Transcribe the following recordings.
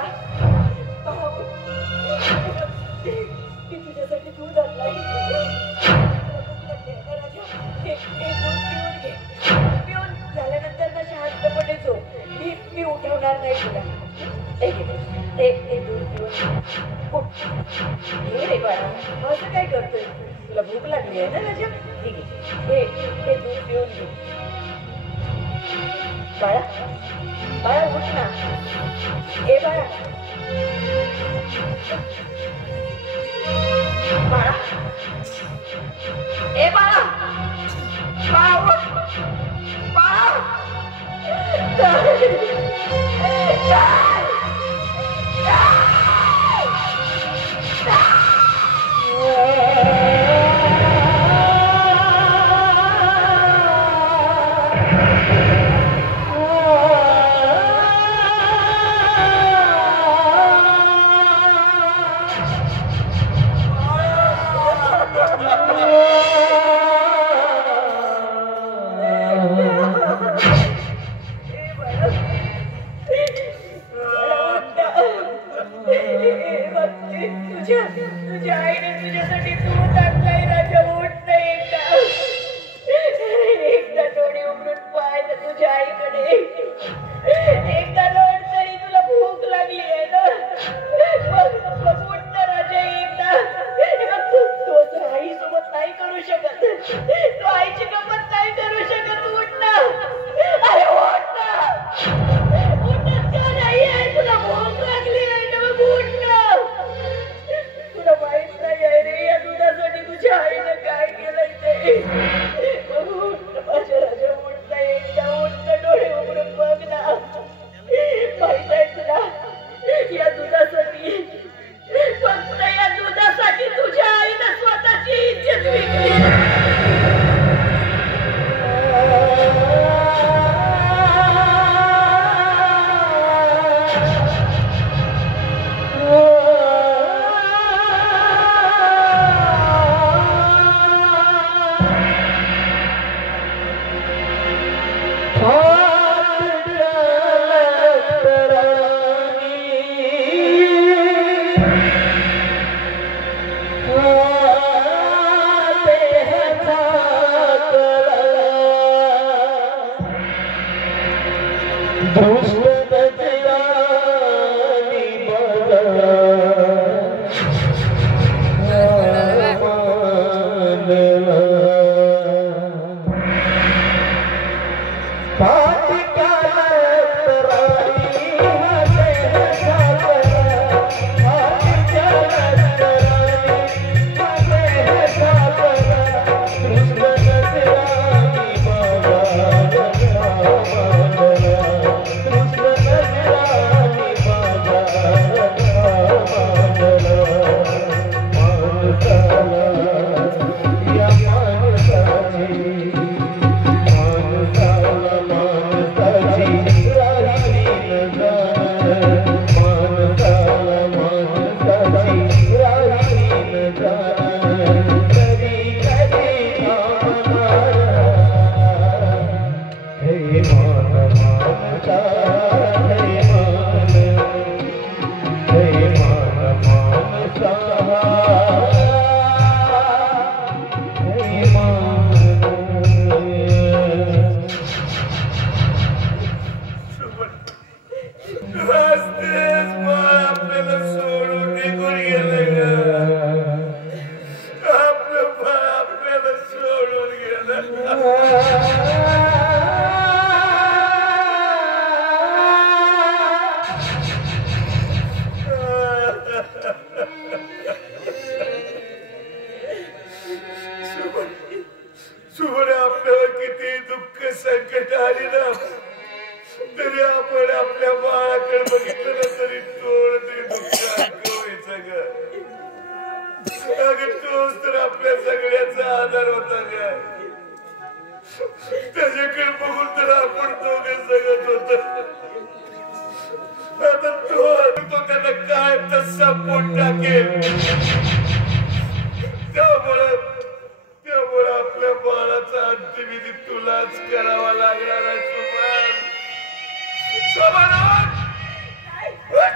बाळा मी तुझ्यासाठी दूध आणलाय राजा हे दूध पिऊन घे पिऊन झाल्यानंतर ना शांतपणे झोप मी उठवणार नाही तुला दूध पिऊन हे रे बाळा असं काय करतोय तुला भूक लागली आहे ना राजा ठीक आहे हे दूध पिऊन घे बाळा बाळा उठ ना ए बाळा बाळा ए बाळा बाळा उठ बाळा तुझ्या आईने तुझ्यासाठी दूध आणलाय राजा उठ नाही एकदा डोळे उघडून पाहिलं तुझ्या आईकडे एकदा रड तरी तुला भूक लागली आहे ना मग उठ ना राजा एकदा तो आई सोबत नाही करू शकत तो आईची गंमत नाही करू शकत उठ ना अरे उठ ना उठत का नाही आहे तुला भूक लागली आहे ना मग उठ ना तुला माहित नाही आहे रे या दुधासाठी तुझ्या आईनं काय केलंय ते उठ माझ्या राजा उठ नाही एकदा उठ ना डोळे उघडून बघ ना माहित आहे तुला या दुधासाठी फक्त या दुधासाठी तुझ्या आईनं स्वतःची इज्जत विकली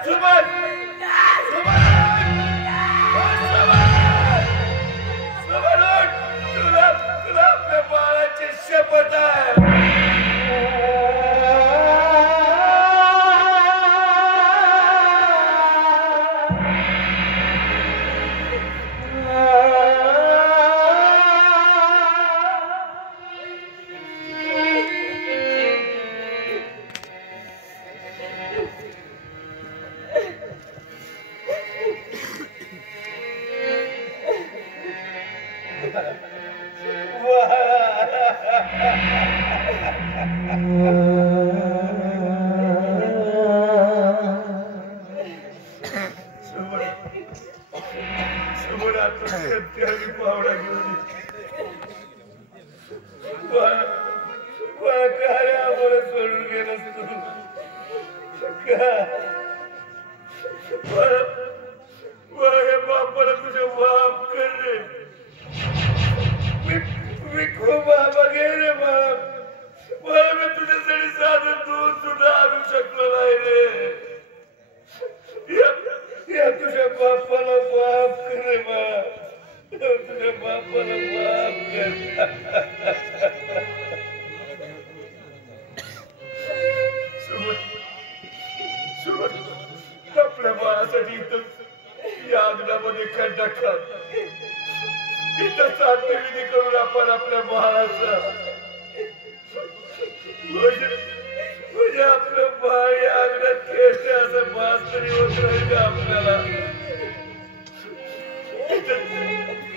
सुमन जातो त्यावेळी पावडा घेऊन काय आम्हाला सोडून गेलं बापाला तुझे माफ कर रे मी खूप बाबा गेले मला मी तुझ्यासाठी साधं दूध सुद्धा आणू शकलो नाही रे या तुझ्या बापाला माफ कर रे मला तुझ्या बापाला माफ कर आपल्या बाळासाठी इथं या अंगणामध्ये खड्डा खात इथं चांदविधी करून आपण आपल्या बाळाचा म्हणजे आपलं बाळ या अंगणात खेळते असं भास तरी होत राहील का आपल्याला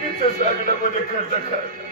इथंच अंगणामध्ये खड्डा खात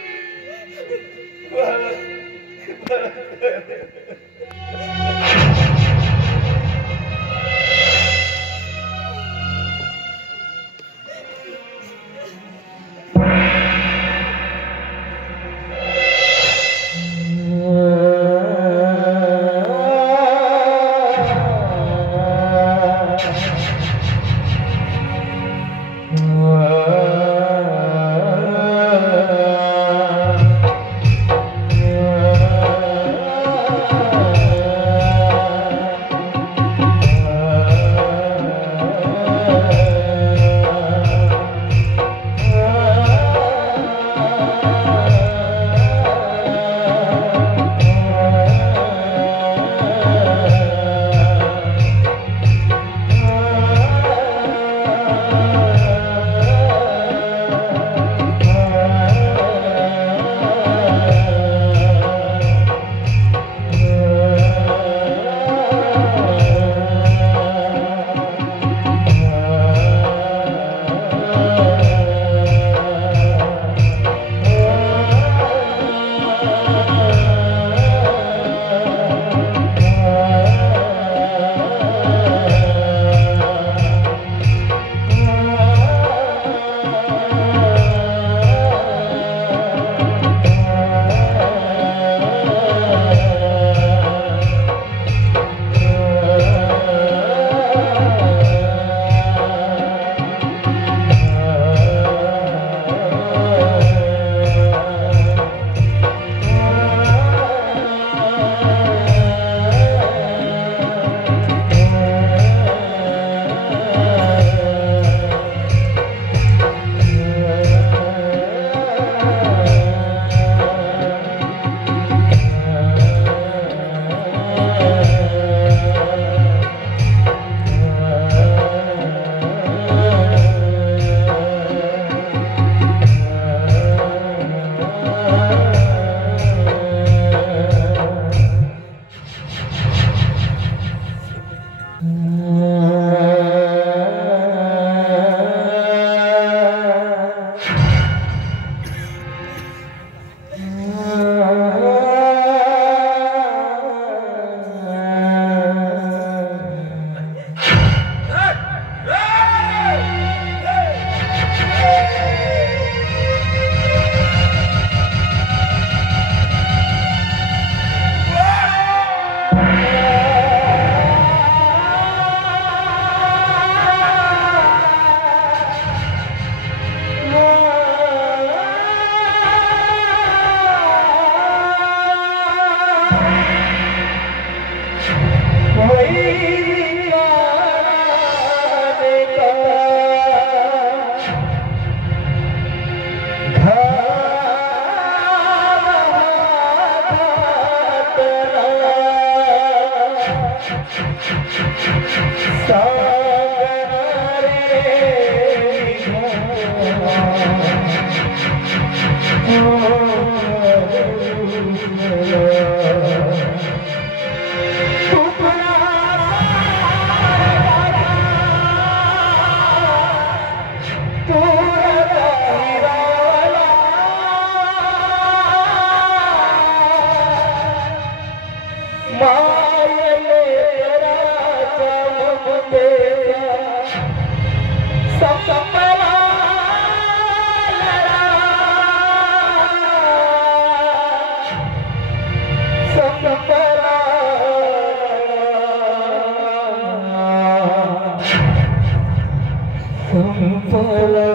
संपला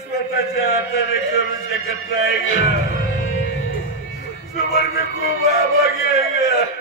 स्वतःच्या हाताने करू शकत नाही ग. सुमन मी खूप आभागी आहे ग.